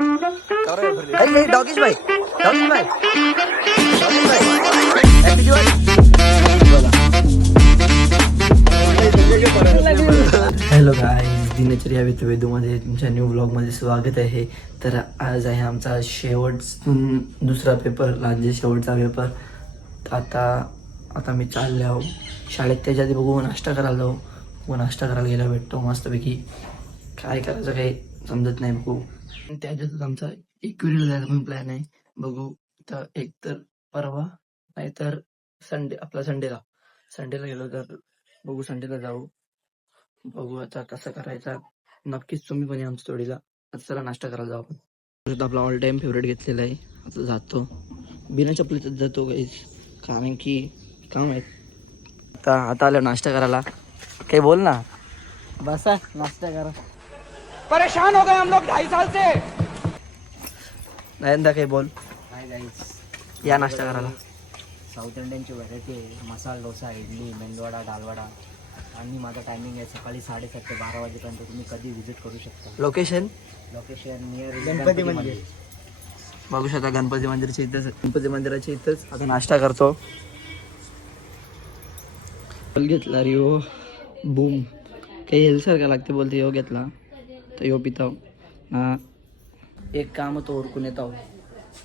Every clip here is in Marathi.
डॉगीज भाई, डॉगीज भाई, डॉगीज भाई, हॅपी दिवाळी. हॅलो गाईज, दिनचर्या विथ वेदूमध्ये तुमच्या न्यू ब्लॉगमध्ये स्वागत आहे. तर आज आहे आमचा दुसरा पेपर, राज्य शेवटचा पेपर. आता मी चालले आहो शाळेत. त्याच्या आधी बघू नाश्ता करायला जाऊ. नाश्ता करायला गेला भेटतो मस्तपैकी. काय करायचं काही समजत नाही बघू. त्याच्यातच आमचा एकविरीला जायचा पण प्लॅन आहे. बघू तर एक तर परवा नाही तर संडेला गेलो तर बघू. संडेला जाऊ. बघू आता कसं करायचा. नक्कीच तुम्ही पण या आमच्या जोडीला. आता चला नाश्ता करायला जाऊ आपण. आपला ऑल टाइम फेवरेट घेतलेला आहे. आता जातो बिना चपलीतच जातो गाईज, कारण की काम आहे. आता आलो नाश्ता करायला. काही बोल ना. बसा नाश्ता करा. परेशान हो गए हम लोग 2.5 साल से. नयनदा काही बोल. काय गाईस, या नाश्ता करायला. साऊथ इंडियनची व्हरायटी आहे. मसाला डोसा, इडली, मेंदूवडा, डालवडा. आणि माझा टायमिंग आहे सकाळी 7:30 ते 12 वाजेपर्यंत. तुम्ही कधी व्हिजिट करू शकता. लोकेशन नियर गणपती मंदिर. बघू शकता गणपती मंदिराच्या इथंच. गणपती मंदिराच्या इथंच आता नाश्ता करतो. घेतला रे हो बूम. काही हेल्थसारखा लागते बोलते. यो घेतला तर यो पिताव हा. एक काम तो ओरकून येतो.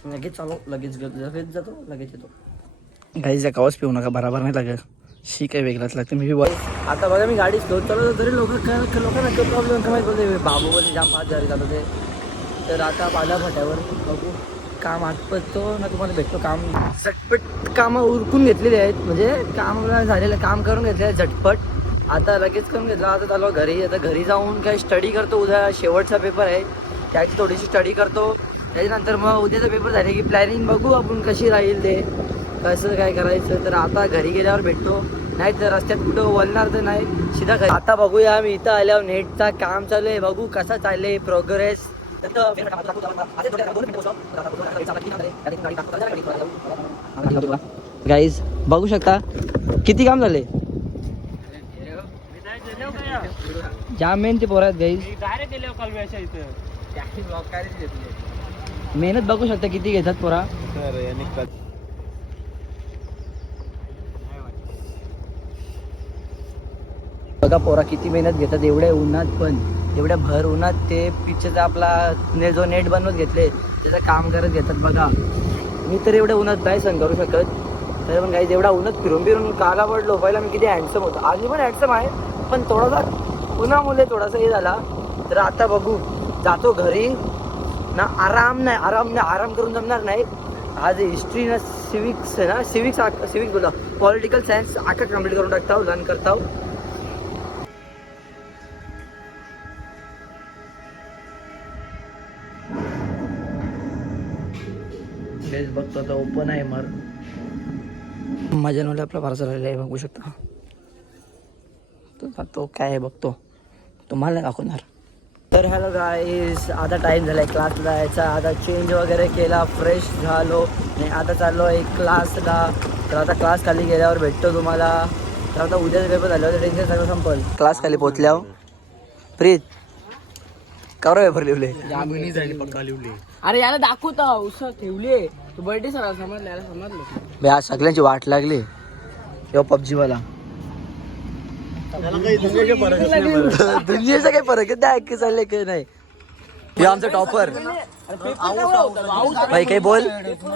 लगेच चालो, लगेच जातो, लगेच येतो. गाईचा कावच पिऊ नका, बराबर नाही लागत. शी काही वेगळाच लागतं. मी बघ आता बघा, मी गाडी स्लो चालवतो तरी लोकांना प्रॉब्लेम कमाई बोलते. बाबू बोलते जाम 5 झाले जातो ते. तर आता पाल्या फाट्यावर बघू काम आटपतो ना, तुम्हाला भेटतो काम. झटपट कामं उरकून घेतलेली आहेत, म्हणजे काम झालेलं काम करून घेतले आहे झटपट. आता लगेच करून घेतलं. आता चालू घरी. आता घरी जाऊन काही स्टडी करतो. उद्या शेवटचा पेपर आहे, त्याची थोडीशी स्टडी करतो. त्याच्यानंतर मग उद्याचा पेपर झाले की प्लॅनिंग बघू आपण कशी राहील ते, कसं काय करायचं. तर आता घरी गेल्यावर भेटतो, नाही तर रस्त्यात कुठं वळणार तर नाही, सीधा घरी. आता बघूया मी इथं आल्यावर नेटचा काम चालू आहे. बघू कसा चाललंय प्रोग्रेस. गाईज बघू शकता किती काम झाले. जाम मेहनती पोरं आहेत गाईज. मेहनत बघू शकता किती घेतात पोरा. बघा पोरा किती मेहनत घेतात एवढ्या उन्हात, पण एवढ्या भर उन्हात ते पिक्चरचा आपला जो नेट बनवत घेतले त्याचं काम करत घेतात. बघा मी तर एवढ्या उन्हात नाही सहन करू शकत. तरी पण काही एवढा उन्हात फिरून काला पडलो. पहिला मी किती हँडसम होतो, आज पण हँडसम आहे, पण थोडासा उन्हामुळे थोडासा हे झाला. तर आता बघू जातो घरी ना. आराम करून जमणार नाही. आज हिस्ट्री ना सिविक्स आहे ना, सिविक्स बोला पॉलिटिकल सायन्स आखा कम्प्लीट करून टाकता लर्न करता. बघतो आता ओपन आहे मर मजानवाले आपला फारसा राहिला आहे. बघू शकता तो काय आहे बघतो, तुम्हाला दाखवणार. तर हॅलो गाईज, आता टाइम झालाय क्लासला जायचा. आता चेंज वगैरे केला, फ्रेश झालो आणि आता चाललो आहे क्लासला. तर आता क्लास खाली गेल्यावर भेटतो तुम्हाला. तर आता उद्याचा पेपर झाल्यावर टेन्शन सगळं संपल. क्लास खाली पोहोचल्यावर प्रीत कवर पेपर लिवले. अरे याला दाखवता उसं ठेवले. तू बर्थडे सर समजलं, याला समजलं. आज सगळ्यांची वाट लागली. यो पबजी वाला दुनियेचा काही फरक आहे चालले काही नाही. हे आमचा टॉपर भाई. काही बोल.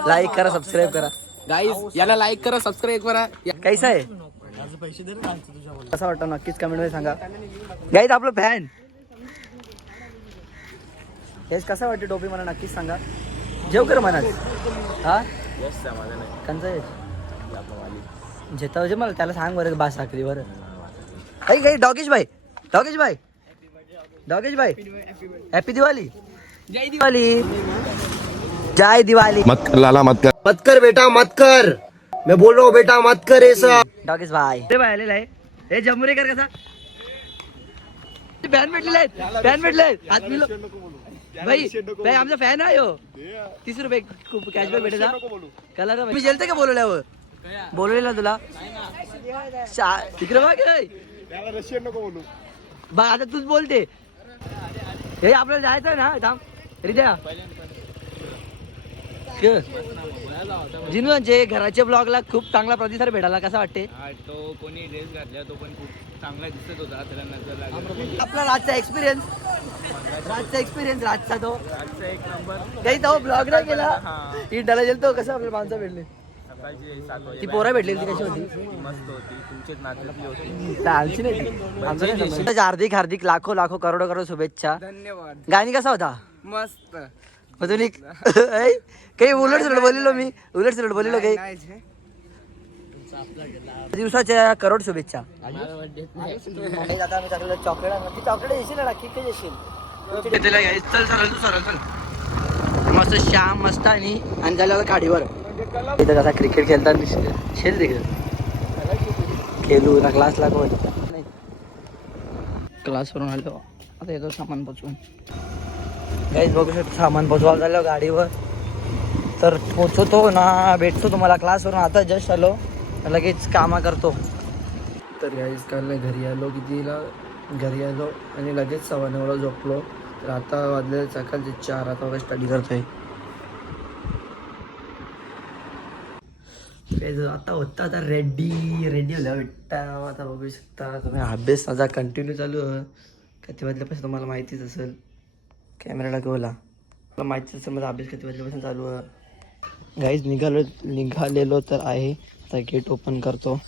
लाईक करा, सबस्क्राईब करा गाईस, याला लाईक करा, सबस्क्राईब करा. कैसा आहे, कसं वाटतं नक्कीच कमेंट मध्ये सांगा. गाईज आपलं फॅन हेच कसं वाटतं टोपी मला नक्कीच सांगा. जेव कर मनात. हा कंचा जेता म्हणजे मला त्याला सांग बरं बास साखरी बरं. काही डॉगेश भाई हॅपी दिवाळी. जय दिवाळी. जय दिवाळी. मत कर बेटा, मत कर. मैं बोल रहा हूँ बेटा, मत कर ऐसा. डॉगेश भाई ते भाई आलेला आहे. हे जमुरेकर कसा फॅन भेटलेला आहे हात मिलो भाई आमचा फॅन आहे हो. 30 रुपये कॅशबॅक भेटेल. कलर मी जेलते का बोलवलेला तुला तिकडे बघ. आता तूच बोलते. हे आपल्याला जायचं ना. थांब रिद्या जिनूचे घराच्या ब्लॉगला खूप चांगला प्रतिसाद भेटायला कसा वाटते? तो कोणी ड्रेस घातला तो पण खूप चांगला दिसत होता, त्याला नजर लागली. आपला राजचा एक्सपिरियन्स राजचा तो आजचा एक नंबर. काही तो ब्लॉग नाही केला इंटाला गेलो तो कसं आपल्याला माणसं भेटले सकाळची 7 वाजे ती पोरं भेटली ती कशी होती? मस्त होती, तुमचेच नात्यातली होती. आमची नाही आमचं नाही समजलं. हार्दिक हार्दिक लाखो लाखो करोडो करोड शुभेच्छा. धन्यवाद. गाणी कसा होता? मस्त. मग तुम्ही काही उलट सुलट बोललो मी उलट सुलट बोललो काही दिवसाच्या करोड शुभेच्छा. चॉकलेट येशील ना नक्की काही येशील. चल चल चल मस्त श्याम मस्त आणि झालं गाडीवर इथं कसा क्रिकेट खेळताना शेल देखील खेळू ना क्लास लागवड क्लासवरून आलो आता येतो सामान पोचवून. काहीच बघू शकतो सामान पोचवायला झालं गाडीवर तर पोचवतो ना भेटतो तुम्हाला क्लासवरून. आता जस्ट आलो लगेच कामा करतो. तर गाईज काल घरी आलो कितीला घरी आलो आणि लगेच 9:15 झोपलो. तर आता वाजले सकाळचे 4 आता वगैरे स्टडी करतोय. आता होता आता रेडी होला भेटता. आता बघू शकता तुम्ही अभ्यास माझा कंटिन्यू चालू आहे. किती वाजल्यापासून तुम्हाला माहितीच असेल कॅमेराला बोला मला माहितीच असेल माझा अभ्यास किती वाजल्यापासून चालू आहे. गाईज निघालेलो तर आहे. आता गेट ओपन करतो.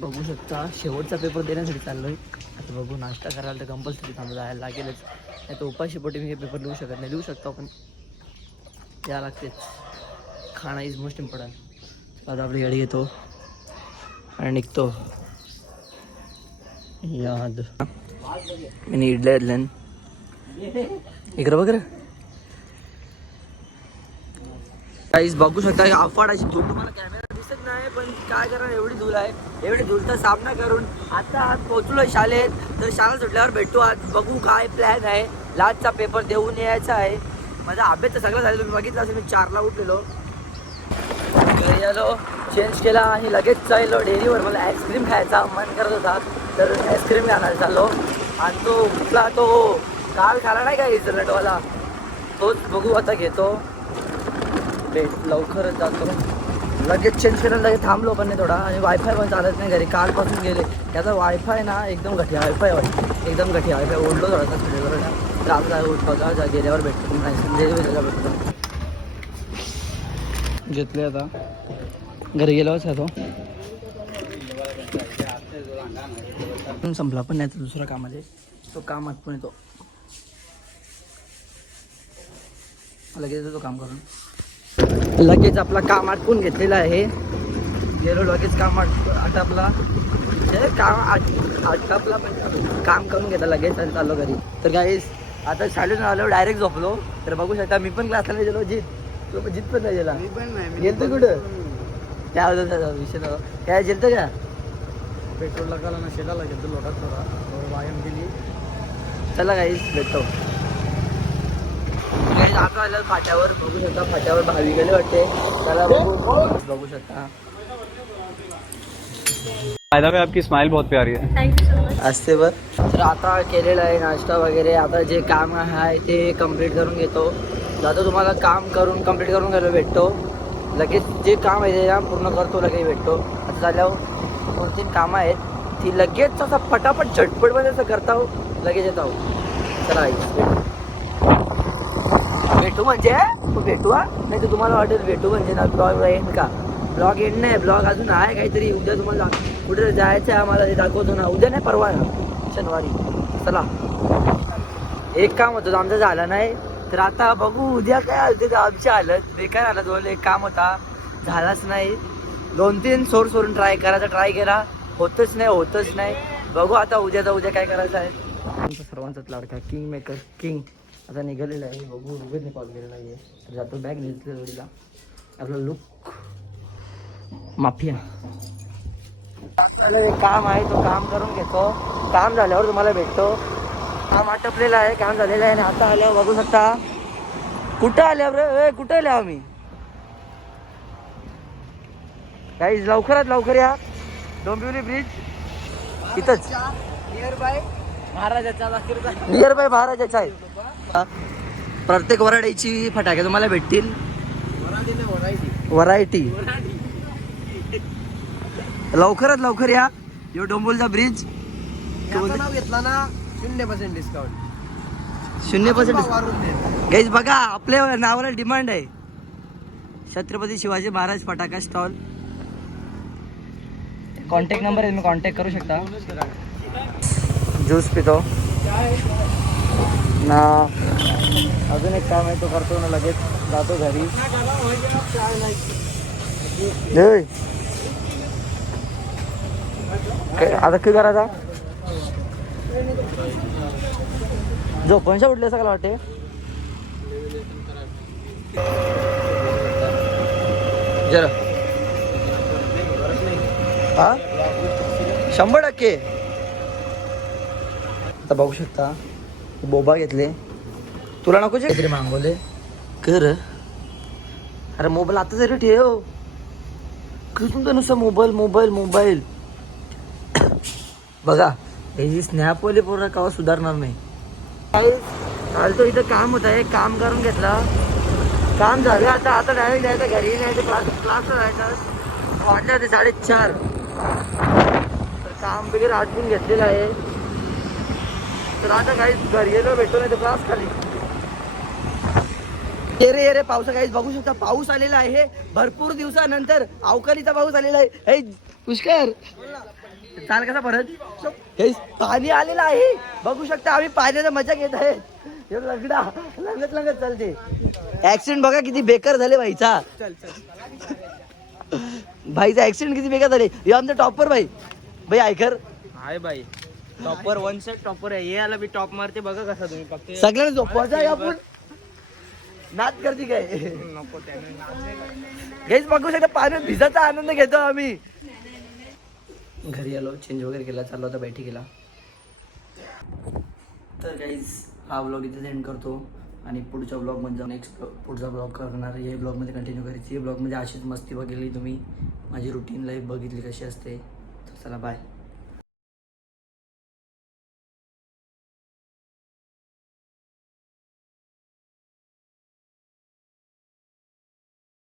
बघू शकता शेवटचा पेपर देण्यासाठी चाललोय. आता बघू नाश्ता करायला तर कंपल्सरी थांबं जायला लागेलच. नाही तर उपाशीपोटी मी हे पेपर लिहू शकत नाही. लिहू शकतो पण या लागतेच. खाणं इज मोस्ट इम्पॉर्टंट. आता आपली गाडी घेतो आणि निघतो. याद मी इडल्या इकडं बघ रे. काहीच बघू शकता अफाट अशी धूळ तुम्हाला कॅमेरा दिसत नाही पण काय करा एवढी धूळ आहे. एवढी धूळचा सामना करून आता आज पोहोचलो शाळेत. तर शाळा सुटल्यावर भेटू. आज बघू काय प्लॅन आहे. लास्टचा पेपर देऊन यायचा आहे. माझा अभ्यास तर सगळं झालं तुम्ही बघितलं असेल. मी 4ला उठलेलो घरी आलो चेंज केला आणि लगेच चाललो डेअरीवर. मला आईस्क्रीम खायचा मन करत होता तर आईस्क्रीम खायला चाललो. आणि तो उठला तो काल खाला नाही का इजरटवाला तोच बघू आता घेतो. भेट लवकरच जातो. लगेच चेंज करायला लगेच थांबलो पण नाही थोडा. आणि वायफाय पण चालत नाही घरी कालपासून गेले. त्याचा वायफाय ना एकदम घटिया वायफाय एकदम घटिया वायफाय ओढलो थोडासा. तर आपला उठतो गेल्यावर भेटतो भेटतो घेतले. आता घरी गेल्यावरच खातो. संपला पण नाही तर दुसरा कामाचे तो काम आठवण येतो लगेच येतो काम करून. लगेच आपला काम आटपून घेतलेला आहे. गेलो लगेच काम आटपला काम आटपला पण काम करून घेतलं लगेच आणि चाललो घरी. तर काहीच आता शाळेतून आलो डायरेक्ट झोपलो. तर बघू शकता मी पण क्लासला नाही गेलो. जित पण नाही गेला. गेलतो कुठं त्या विषय काय गेलतं का पेट्रोलला काला ना शेलाला गेलो लोटात थोडा व्यायाम केली. चला काहीच भेटतो. आता आलं फाट्यावर बघू शकता. फाट्यावर भावी गेले वाटते त्याला बघू शकता. फायदा में आपकी स्माइल बहुत प्यारी है. असते बर. तर आता केलेलं आहे नाश्ता वगैरे. आता जे काम आहे ते कम्प्लीट करून घेतो. जातो तुम्हाला काम करून कम्प्लीट करून घ्यायला भेटतो. लगेच जे काम आहे ते पूर्ण करतो लगेच भेटतो. आता झाल्यावर 2-3 कामं आहेत ती लगेच असं पटापट झटपटमध्ये असं करता लगेच येत आहो. चला भेटू म्हणजे भेटू हा. नाही तर तुम्हाला वाटेल भेटू म्हणजे ना ब्लॉग एंड का. ब्लॉग एंड नाही. ब्लॉग अजून आहे काहीतरी. उद्या तुम्हाला कुठे जायचं आहे आम्हाला ते दाखवतो ना. उद्या नाही परवा ना शनिवारी. चला एक काम होतं आमचं झालं नाही. तर आता बघू उद्या काय आलं. आमची हालत बेकार हालत बोलले. एक काम होता झालाच नाही. 2-3 सोर्स वरून ट्राय केला होतच नाही. बघू आता उद्या काय करायचं आहे. आमचा सर्वांचाच लाडका किंग मेकर किंग आता निघालेला आहे. बघू रुगतने कॉल केलेला आहे. तर जातो बॅग निघतल्या जोडीला. आपला लुक माफिया. एक काम आहे तो काम करून घेतो. काम झाल्यावर तुम्हाला भेटतो. काम आटपलेलं आहे काम झालेलं आहे. आणि आता आल्यावर बघू शकता कुठं आल्यावर रे कुठं आल्या आम्ही काही लवकरात लवकर या. डोंबिवली ब्रिज इथंच नियर बाय महाराजाचा नियर बाय महाराजाचा आहे. प्रत्येक व्हरायटीची फटाके तुम्हाला भेटतील. व्हरायटी लवकरात लवकर या. यो डोंबोलचा ब्रिज नाव घेतला ना 0% डिस्काउंट. 0% गाईज बघा आपल्या नावाला डिमांड आहे. छत्रपती शिवाजी महाराज फटाका स्टॉल. कॉन्टॅक्ट नंबर आहे, तुम्ही कॉन्टॅक्ट करू शकता. ज्यूस पितो ना. अजून एक काम आहे तो करतो ना, लगेच जातो घरी. आता काय करायचा. झोपणशा उठले सगळं वाटते. जरा हा 100%. आता बघू शकता बोबा घेतले. तुला नको जे तरी मागवले कर. अरे मोबाईल आता जरी ठेव. तुमचं नुसतं मोबाईल मोबाईल मोबाईल. बघा ही स्नॅपवाली पूर्ण कवा सुधारणार नाही. चालतो इथं काम होत आहे, काम करून घेतलं. काम झालं आता. आता डायरेक्ट जायचं घरी, नाही तर क्लासला जायचं. वाटलं ते 4:30. तर काम वगैरे आटपून घेतलेलं आहे. तर आता काही घरी गेलो भेटतो, नाही तर क्लास खाली. ये रे पावसा काहीच बघू शकता. पाऊस आलेला आहे भरपूर दिवसानंतर. अवकाळीचा पाऊस आलेला आहे. हे पुष्कर चाल कसा परत. हे पाणी आलेलं आहे बघू शकता. आम्ही पाण्याचा मजा घेत आहे. लगडा लंगत लंगत चालते. ऍक्सिडेंट बघा किती बेकार झाले भाईचा. भाईचा ऍक्सिडेंट किती बेकार झाले. हे आमचं टॉपर भाई. भाई ऐकर हाय बाई टॉपर 1 सेट टॉपर आहे. याला बी टॉप मारते बघा कसा तुम्ही. फक्त सगळ्यांना झोपवायचं आहे आपण. नाच करते काय नको त्याने. गाईज बघू शकता पाण्यात भिजाचा आनंद घेतो आम्ही. घरी आलो, चेंज वगैरे केला, चाललो होता बैठी केला. तर गाईज हा ब्लॉग इथे एंड करतो आणि पुढच्या ब्लॉगमध्ये जाऊन नेक्स्ट पुढचा ब्लॉग करणार. हे ब्लॉगमध्ये कंटिन्यू करायची. हे ब्लॉगमध्ये अशीच मस्ती बघितली तुम्ही. माझी रुटीन लाईफ बघितली कशी असते. तर चला बाय.